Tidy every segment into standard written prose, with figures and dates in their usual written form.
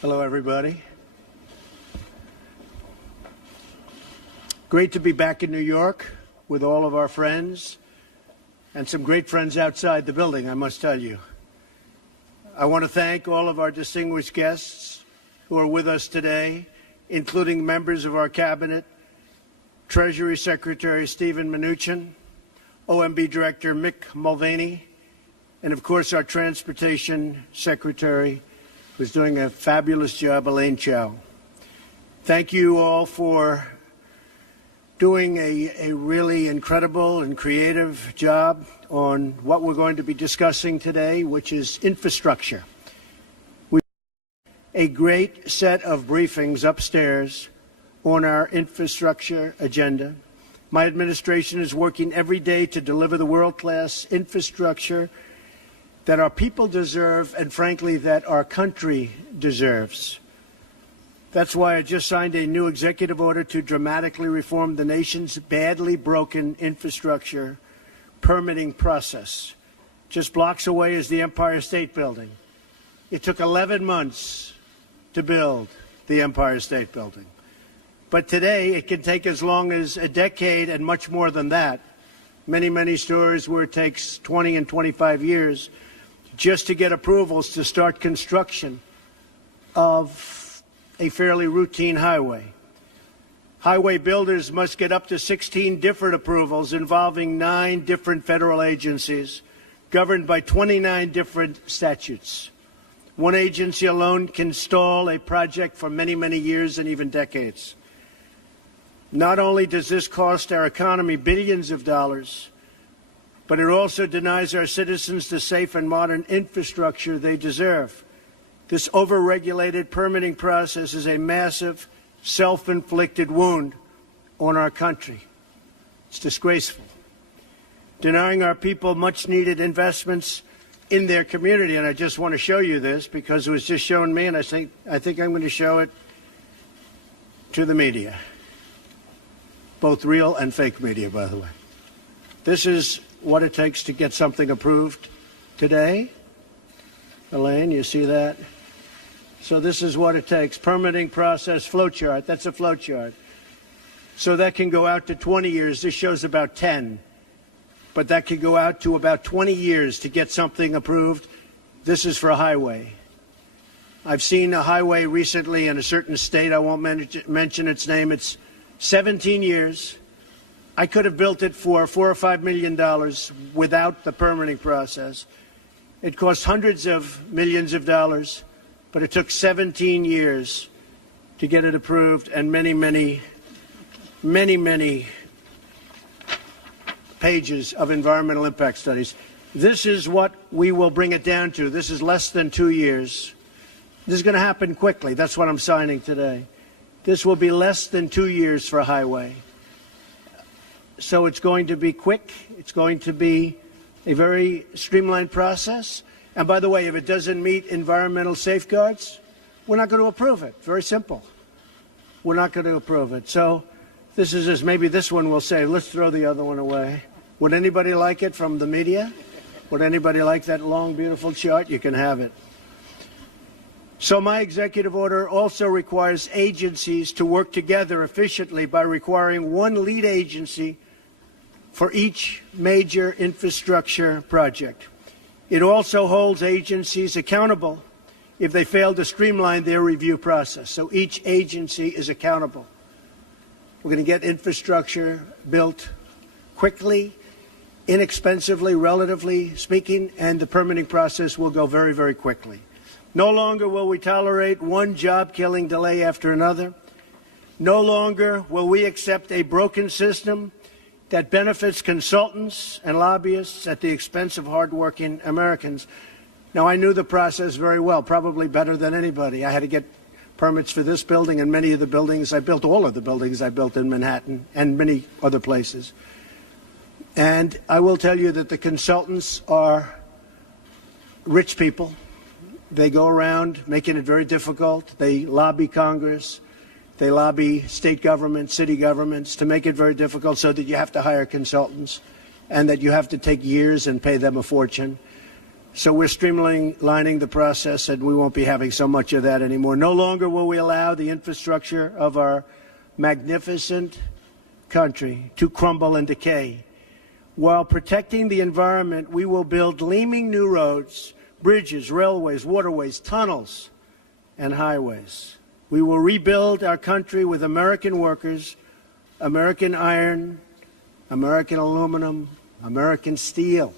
Hello, everybody. Great to be back in New York with all of our friends and some great friends outside the building, I must tell you. I want to thank all of our distinguished guests who are with us today, including members of our cabinet, Treasury Secretary Stephen Mnuchin, OMB Director Mick Mulvaney, and of course our Transportation Secretary, who's doing a fabulous job, Elaine Chao. Thank you all for doing a really incredible and creative job on what we're going to be discussing today, which is infrastructure. We have a great set of briefings upstairs on our infrastructure agenda. My administration is working every day to deliver the world-class infrastructure that our people deserve and, frankly, that our country deserves. That's why I just signed a new executive order to dramatically reform the nation's badly broken infrastructure permitting process. Just blocks away is the Empire State Building. It took 11 months to build the Empire State Building. But today it can take as long as a decade and much more than that. Many stories where it takes 20 and 25 years just to get approvals to start construction of a fairly routine highway. Highway builders must get up to 16 different approvals involving 9 different federal agencies governed by 29 different statutes. One agency alone can stall a project for many years and even decades. Not only does this cost our economy billions of dollars, but it also denies our citizens the safe and modern infrastructure they deserve. This over-regulated permitting process is a massive, self-inflicted wound on our country. It's disgraceful. Denying our people much-needed investments in their community, and I just want to show you this because it was just shown me, and I think I'm going to show it to the media, both real and fake media, by the way. This is what it takes to get something approved today. Elaine, you see that? So this is what it takes. Permitting process flow chart. That's a flow chart. So that can go out to 20 years. This shows about 10. But that could go out to about 20 years to get something approved. This is for a highway. I've seen a highway recently in a certain state. I won't mention its name. It's 17 years. I could have built it for $4 or $5 million without the permitting process. It cost hundreds of millions of dollars, but it took 17 years to get it approved and many pages of environmental impact studies. This is what we will bring it down to. This is less than 2 years. This is going to happen quickly. That's what I'm signing today. This will be less than 2 years for a highway. So it's going to be quick. It's going to be a very streamlined process. And by the way, if it doesn't meet environmental safeguards, we're not going to approve it. Very simple. We're not going to approve it. So this is just, maybe this one will say, let's throw the other one away. Would anybody like it from the media? Would anybody like that long, beautiful chart? You can have it. So my executive order also requires agencies to work together efficiently by requiring one lead agency for each major infrastructure project. It also holds agencies accountable if they fail to streamline their review process. So each agency is accountable. We're going to get infrastructure built quickly, inexpensively, relatively speaking, and the permitting process will go very quickly. No longer will we tolerate one job-killing delay after another. No longer will we accept a broken system that benefits consultants and lobbyists at the expense of hardworking Americans. Now, I knew the process very well, probably better than anybody. I had to get permits for this building and many of the buildings. I built all of the buildings I built in Manhattan and many other places. And I will tell you that the consultants are rich people. They go around making it very difficult. They lobby Congress. They lobby state governments, city governments to make it very difficult so that you have to hire consultants and that you have to take years and pay them a fortune. So we're streamlining the process, and we won't be having so much of that anymore. No longer will we allow the infrastructure of our magnificent country to crumble and decay. While protecting the environment, we will build gleaming new roads, bridges, railways, waterways, tunnels, and highways. We will rebuild our country with American workers, American iron, American aluminum, American steel.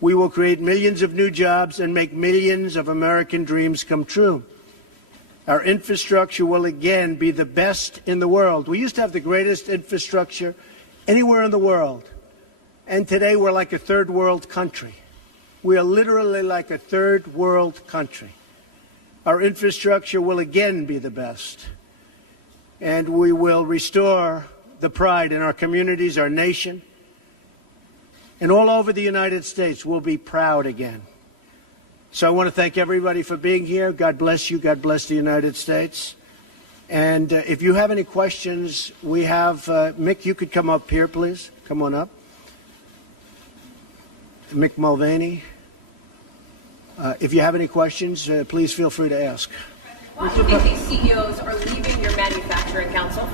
We will create millions of new jobs and make millions of American dreams come true. Our infrastructure will again be the best in the world. We used to have the greatest infrastructure anywhere in the world. And today we're like a third world country. We are literally like a third world country. Our infrastructure will again be the best. And we will restore the pride in our communities, our nation. And all over the United States, we'll be proud again. So I want to thank everybody for being here. God bless you. God bless the United States. And if you have any questions, we have, Mick, you could come up here, please. Come on up. Mick Mulvaney. If you have any questions, please feel free to ask. Why do you think these CEOs are leaving your manufacturing council?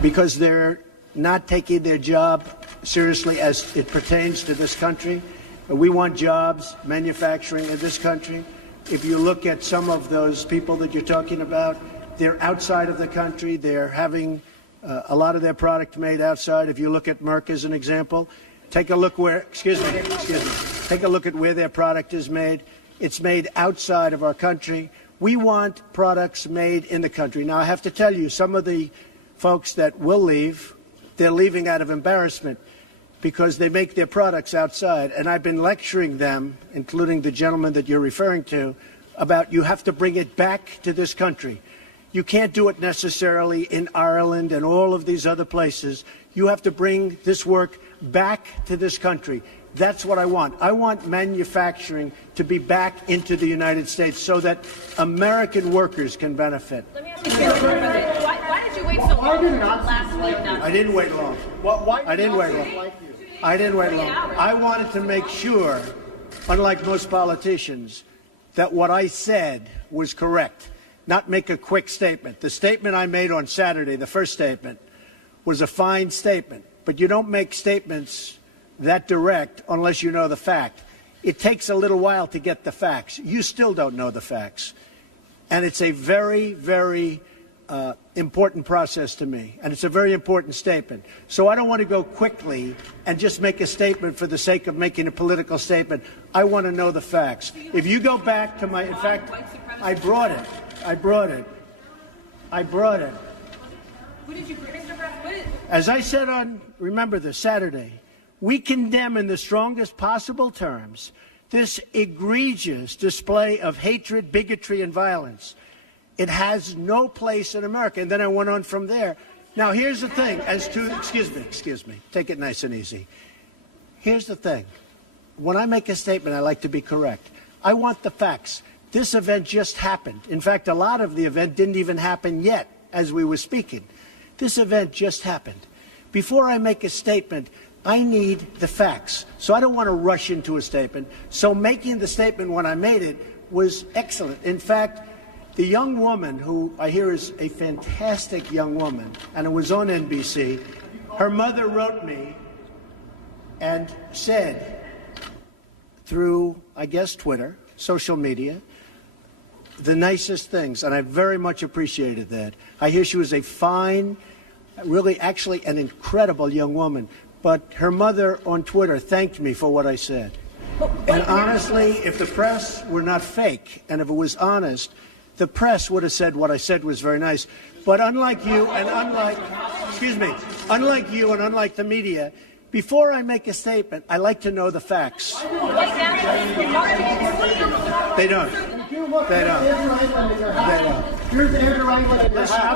Because they're not taking their job seriously as it pertains to this country. We want jobs, manufacturing in this country. If you look at some of those people that you're talking about, they're outside of the country. They're having a lot of their product made outside. If you look at Merck as an example, take a look where, take a look at where their product is made. It's made outside of our country. We want products made in the country. Now, I have to tell you, some of the folks that will leave, they're leaving out of embarrassment because they make their products outside. And I've been lecturing them, including the gentleman that you're referring to, about you have to bring it back to this country. You can't do it necessarily in Ireland and all of these other places. You have to bring this work back to this country. That's what I want. I want manufacturing to be back into the United States so that American workers can benefit. Let me ask you, why did you wait so long for the last neo-Nazi? I didn't wait long. I didn't wait long. I didn't wait long. I wanted to make sure, unlike most politicians, that what I said was correct, not make a quick statement. The statement I made on Saturday, the first statement, was a fine statement, but you don't make statements that direct unless you know the fact. It takes a little while to get the facts. You still don't know the facts. And it's a very, very important process to me, and it's a very important statement. So I don't want to go quickly and just make a statement for the sake of making a political statement. I want to know the facts. If you go back to my, in fact, I brought it. Who did you bring, Mr. President? As I said on, remember this, Saturday, we condemn in the strongest possible terms this egregious display of hatred, bigotry, and violence. It has no place in America. And then I went on from there. Now, here's the thing. As to, excuse me, take it nice and easy. Here's the thing. When I make a statement, I like to be correct. I want the facts. This event just happened. In fact, a lot of the event didn't even happen yet as we were speaking. This event just happened. Before I make a statement, I need the facts. So I don't want to rush into a statement. So making the statement when I made it was excellent. In fact, the young woman, who I hear is a fantastic young woman, and it was on NBC, her mother wrote me and said through, I guess, Twitter, social media, the nicest things, and I very much appreciated that. I hear she was a fine, really actually an incredible young woman, but her mother on Twitter thanked me for what I said. And honestly, if the press were not fake, and if it was honest, the press would have said what I said was very nice. But unlike you and unlike the media, before I make a statement, I like to know the facts. They don't. How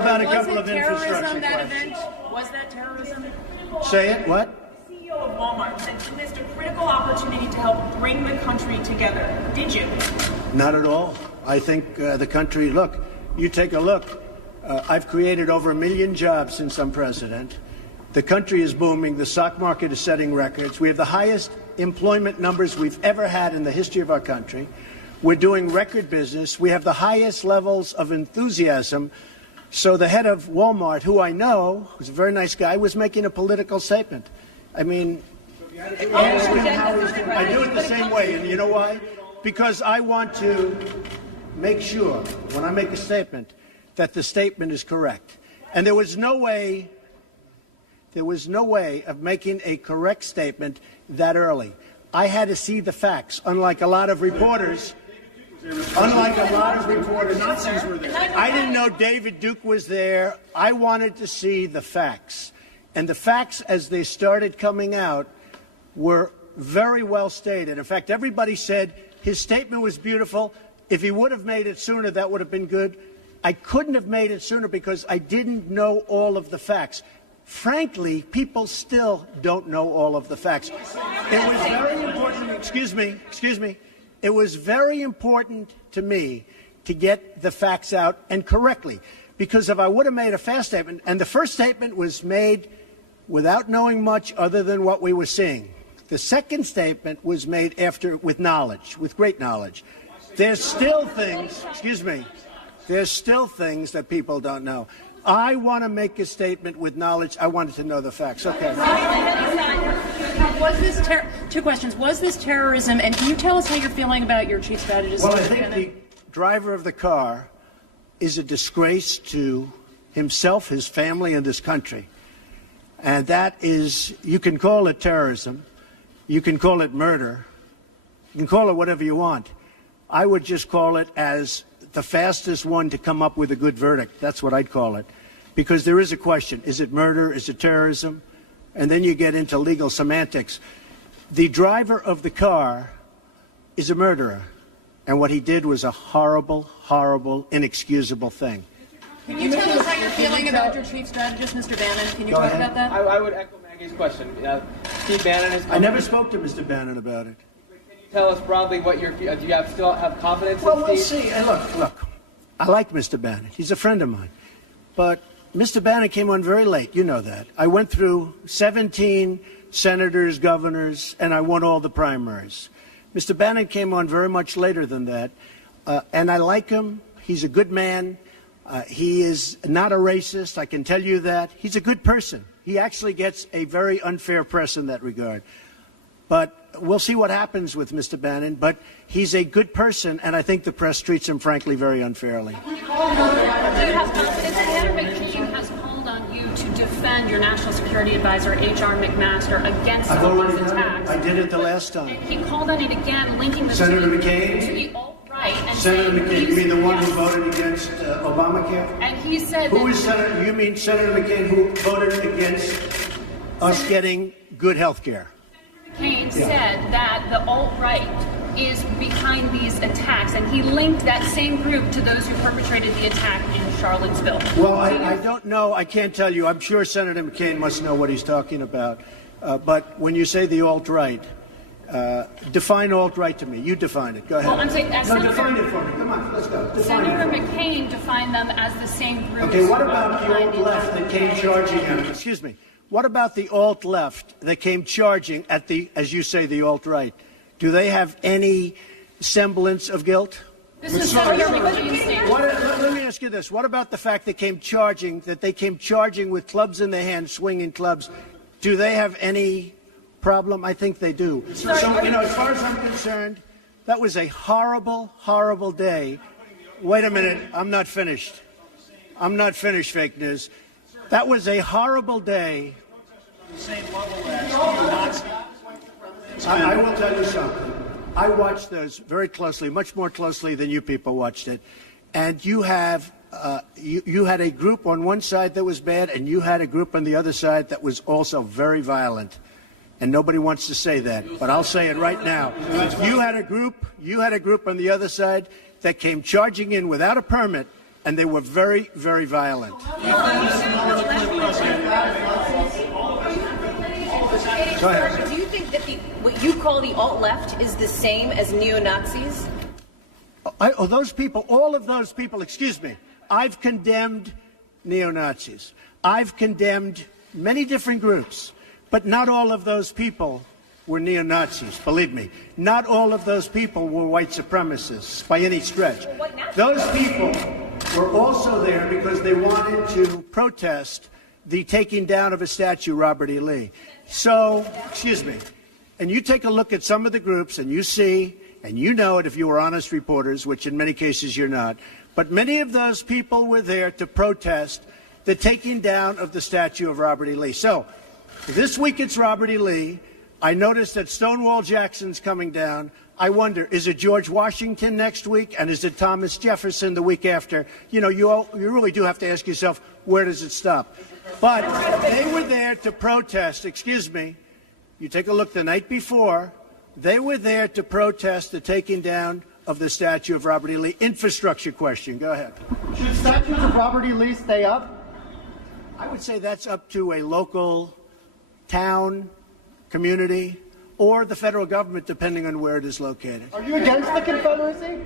about a couple of infrastructure questions? Was that terrorism? Say it, what? CEO of Walmart said you missed a critical opportunity to help bring the country together. Did you? Not at all. I think the country, look, you take a look. I've created over 1 million jobs since I'm president. The country is booming. The stock market is setting records. We have the highest employment numbers we've ever had in the history of our country. We're doing record business. We have the highest levels of enthusiasm. So the head of Walmart, who who's a very nice guy, was making a political statement. I mean, ask him how he's doing. I do it the same way, and you know why? Because I want to make sure, when I make a statement, that the statement is correct. And there was no way of making a correct statement that early. I had to see the facts, unlike a lot of reporters. Nazis were there. I didn't know David Duke was there. I wanted to see the facts. And the facts, as they started coming out, were very well stated. In fact, everybody said his statement was beautiful. If he would have made it sooner, that would have been good. I couldn't have made it sooner because I didn't know all of the facts. Frankly, people still don't know all of the facts. It was very important, excuse me. It was very important to me to get the facts out and correctly. Because if I would have made a fast statement, and the first statement was made without knowing much other than what we were seeing. The second statement was made with knowledge, with great knowledge. There's still things, there's still things that people don't know. I want to make a statement with knowledge. I wanted to know the facts. Okay. Two questions. Was this terrorism? And can you tell us how you're feeling about your chief strategist? Well, I think the driver of the car is a disgrace to himself, his family, and this country. And that is, you can call it terrorism. You can call it murder. You can call it whatever you want. I would just call it as the fastest one to come up with a good verdict. That's what I'd call it. Because there is a question. Is it murder? Is it terrorism? And then you get into legal semantics. The driver of the car is a murderer. And what he did was a horrible, horrible, inexcusable thing. Can you tell us how you're feeling about your chief strategist, Mr. Bannon? Can you talk about that? I would echo Maggie's question. Steve Bannon is... I never spoke to Mr. Bannon about it. Can you tell us broadly what do you still have confidence in Well, we'll Steve? see. And look, I like Mr. Bannon. He's a friend of mine. But Mr. Bannon came on very late. You know that. I went through 17 senators, governors, and I won all the primaries. Mr. Bannon came on very much later than that. And I like him. He's a good man. He is not a racist. I can tell you that. He's a good person. He actually gets a very unfair press in that regard. But we'll see what happens with Mr. Bannon. But he's a good person, and I think the press treats him, frankly, very unfairly. Do you have confidence that Senator McCain has called on you to defend your National Security Advisor, H.R. McMaster, against some of these attacks? I did it the last time. And he called on it again, linking the Senator to McCain? the alt-right. And Senator McCain, you mean the one who yes. voted against Obamacare? And he said Who is Senator? You mean Senator McCain who voted against us getting good health care? McCain said that the alt-right is behind these attacks, and he linked that same group to those who perpetrated the attack in Charlottesville. Well, I don't know. I can't tell you. I'm sure Senator McCain must know what he's talking about. But when you say the alt-right, define alt-right to me. You define it. Go ahead. Well, I'm saying, define it for me. Come on, let's go. Define Senator it for me. McCain defined them as the same group. Okay, what about the alt-left that came charging at us? Excuse me. What about the alt-left that came charging at the, as you say, the alt-right? Do they have any semblance of guilt? This is Senator McCain's statement. Let me ask you this. What about the fact they came charging with clubs in their hands, swinging clubs? Do they have any problem? I think they do. So, as far as I'm concerned, that was a horrible, horrible day. Wait a minute. I'm not finished. I'm not finished, fake news. That was a horrible day. I will tell you something. I watched those very closely, much more closely than you people watched it. And you have, you had a group on one side that was bad, and you had a group on the other side that was also very violent. And nobody wants to say that, but I'll say it right now. You had a group on the other side that came charging in without a permit, and they were very, very violent. Go ahead. Do you think that what you call the alt-left is the same as neo-Nazis? Those people, all of those people, excuse me, I've condemned neo-Nazis. I've condemned many different groups, but not all of those people were neo-Nazis, believe me. Not all of those people were white supremacists by any stretch. Those people were also there because they wanted to protest the taking down of a statue, Robert E. Lee. So, excuse me, and you take a look at some of the groups and you see, and you know it if you were honest reporters, which in many cases you're not, but many of those people were there to protest the taking down of the statue of Robert E. Lee. So, this week it's Robert E. Lee. I noticed that Stonewall Jackson's coming down. I wonder, is it George Washington next week, and is it Thomas Jefferson the week after? You know, you really do have to ask yourself, where does it stop? But they were there to protest, excuse me, you take a look the night before, they were there to protest the taking down of the statue of Robert E. Lee. Infrastructure question, go ahead. Should statues of Robert E. Lee stay up? I would say that's up to a local town, community, or the federal government, depending on where it is located. Are you against the Confederacy?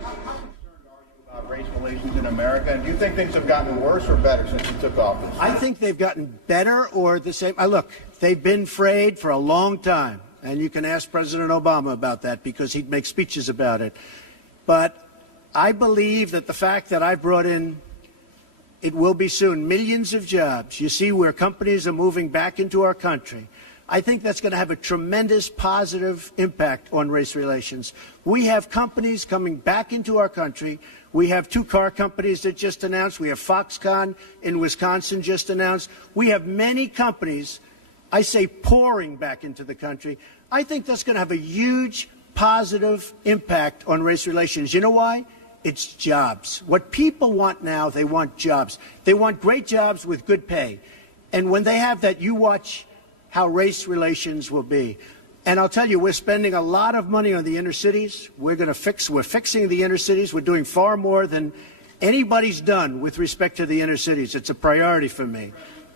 About race relations in America, and do you think things have gotten worse or better since you took office? I think they've gotten better or the same. Look, they've been frayed for a long time, and you can ask President Obama about that because he'd make speeches about it. But I believe that the fact that I brought in, it will be soon, millions of jobs. You see where companies are moving back into our country. I think that's going to have a tremendous positive impact on race relations. We have companies coming back into our country. We have 2 car companies that just announced. We have Foxconn in Wisconsin just announced. We have many companies, I say, pouring back into the country. I think that's going to have a huge positive impact on race relations. You know why? It's jobs. What people want now, they want jobs. They want great jobs with good pay. And when they have that, you watch how race relations will be. And I'll tell you, we're spending a lot of money on the inner cities. We're fixing the inner cities. We're doing far more than anybody's done with respect to the inner cities. It's a priority for me,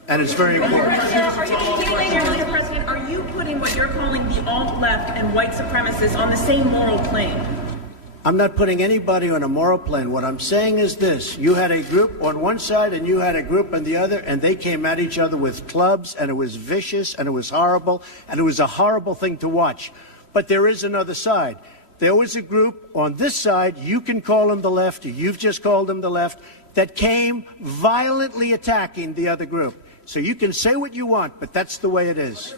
and it's very important. Mr. President, are you putting what you're calling the alt-left and white supremacists on the same moral plane? I'm not putting anybody on a moral plane. What I'm saying is this. You had a group on one side and you had a group on the other, and they came at each other with clubs, and it was vicious, and it was horrible, and it was a horrible thing to watch. But there is another side. There was a group on this side, you can call them the left, you've just called them the left, that came violently attacking the other group. So you can say what you want, but that's the way it is.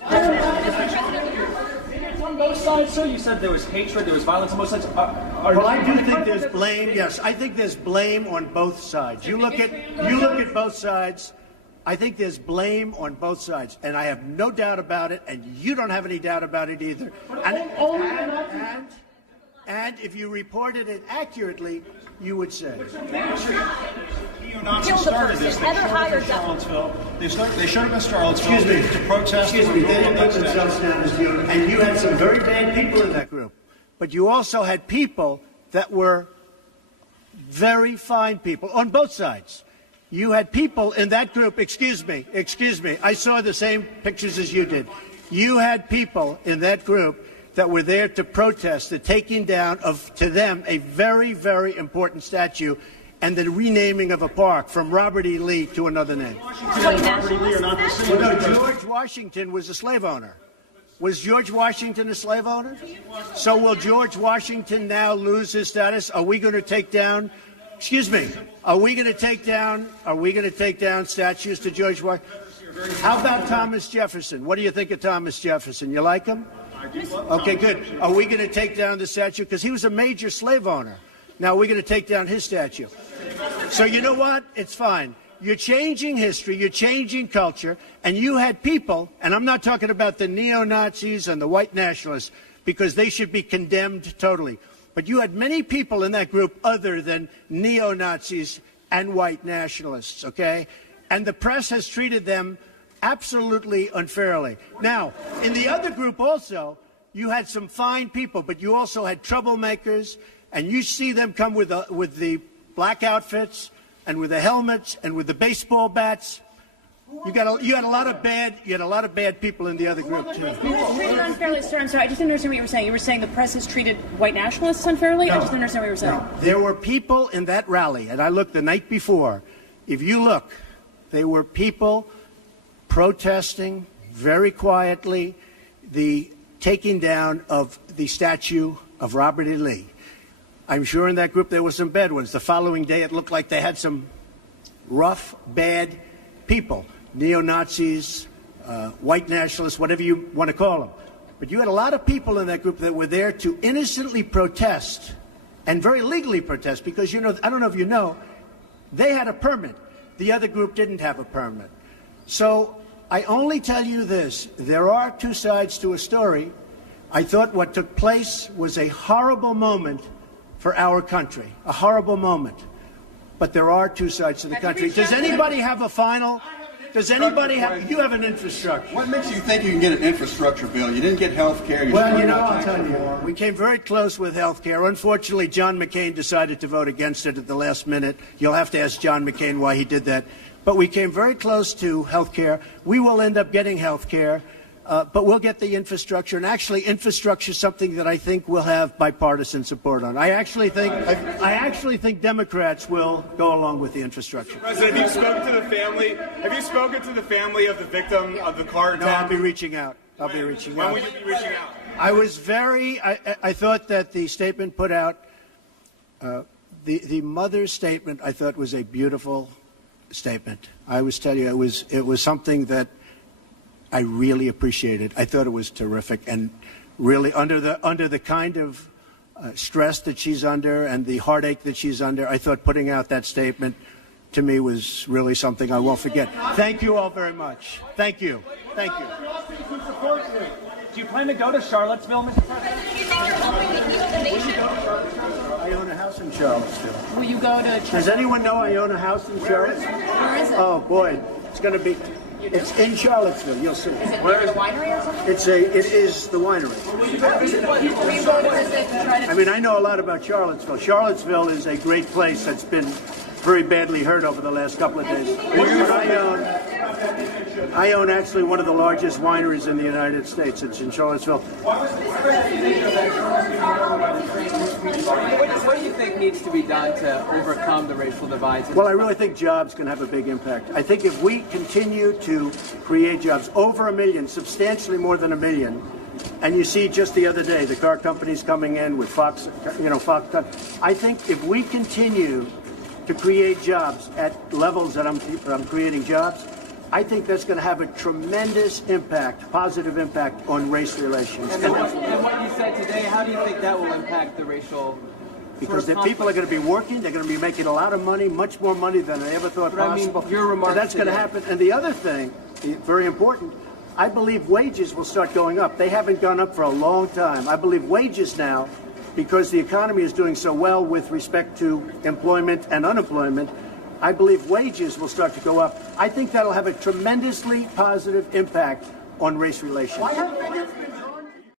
On both sides, sir? You said there was hatred, there was violence on both sides. Well, I do think there's blame. Yes, I think there's blame on both sides. You look at both sides. I think there's blame on both sides, and I have no doubt about it, and you don't have any doubt about it either. And if you reported it accurately, you would say. Kill the person. Heather hired Charlottesville. They showed up in Charlottesville Excuse me. to protest. Excuse me. They didn't put themselves down as you, and you had some very bad people in that group. But you also had people that were very fine people on both sides. You had people in that group, excuse me, I saw the same pictures as you did. You had people in that group that were there to protest the taking down of, to them, a very, very important statue and the renaming of a park from Robert E. Lee to another name. Robert E. Lee are not the same. Well, no, George Washington was a slave owner. Was George Washington a slave owner? So will George Washington now lose his status? Are we going to take down, excuse me, are we going to take down statues to George Washington? How about Thomas Jefferson? What do you think of Thomas Jefferson? You like him? Okay, good. Are we going to take down the statue? Because he was a major slave owner. Now we're going to take down his statue. So you know what? It's fine. You're changing history, you're changing culture, and you had people, and I'm not talking about the neo-Nazis and the white nationalists, because they should be condemned totally. But you had many people in that group other than neo-Nazis and white nationalists, okay? And the press has treated them absolutely unfairly. Now, in the other group also, you had some fine people, but you also had troublemakers, and you see them come with the black outfits and with the helmets and with the baseball bats. You had a lot of bad people in the other group too. Treated unfairly, sir. I'm sorry, I just didn't understand what you were saying. You were saying the press has treated white nationalists unfairly? No, I just didn't understand what you were saying. No. There were people in that rally, and I looked the night before. If you look, there were people protesting very quietly the taking down of the statue of Robert E. Lee. I'm sure in that group there were some bad ones. The following day it looked like they had some rough, bad people, neo-Nazis, white nationalists, whatever you want to call them. But you had a lot of people in that group that were there to innocently protest and very legally protest because, you know, I don't know if you know, they had a permit. The other group didn't have a permit. So I only tell you this. There are two sides to a story. I thought what took place was a horrible moment for our country, a horrible moment. But there are two sides to the country. Does anybody have a final? Does anybody have? You have an infrastructure. What makes you think you can get an infrastructure bill? You didn't get health care. Well, you know, I'll tell you. We came very close with health care. Unfortunately, John McCain decided to vote against it at the last minute. You'll have to ask John McCain why he did that. But we came very close to health care. We will end up getting health care. But we'll get the infrastructure, and actually infrastructure is something that I think we'll have bipartisan support on. I actually think Democrats will go along with the infrastructure. President, have you spoken to the family? Have you spoken to the family of the victim of the car attack? No, I'll be reaching out. When will you be reaching out? I was I thought that the statement put out, the mother's statement, I thought was a beautiful statement. I was telling you, it was something that I really appreciated. I thought it was terrific, and really under the kind of stress that she's under and the heartache that she's under, I thought putting out that statement to me was really something I won't forget. Thank you all very much. Thank you. Thank you. Do you plan to go to Charlottesville, Mr. President? I own a house in Charlottesville. Will you go to? Does anyone know I own a house in Charlottesville? Where is it? Oh boy, it's going to be. It's in Charlottesville. You'll see. Is it near the winery or something? It is the winery. Will you go to visit to try to? I mean, I know a lot about Charlottesville. Charlottesville is a great place that's been very badly hurt over the last couple of days. I own actually one of the largest wineries in the United States. It's in Charlottesville. What do you think needs to be done to overcome the racial divides? Well, I really think jobs can have a big impact. I think if we continue to create jobs, over 1 million, substantially more than 1 million, and you see just the other day, the car companies coming in with Fox, Fox. I think if we continue to create jobs at levels that I'm creating jobs, I think that's going to have a tremendous impact, positive impact on race relations. And what you said today, how do you think that will impact the racial? Because the people are going to be working, they're going to be making a lot of money, much more money than I ever thought possible. Your remarks that's going to happen. And the other thing, very important, I believe wages will start going up. They haven't gone up for a long time. I believe wages now, because the economy is doing so well with respect to employment and unemployment, I believe wages will start to go up. I think that'll have a tremendously positive impact on race relations. Why haven't they been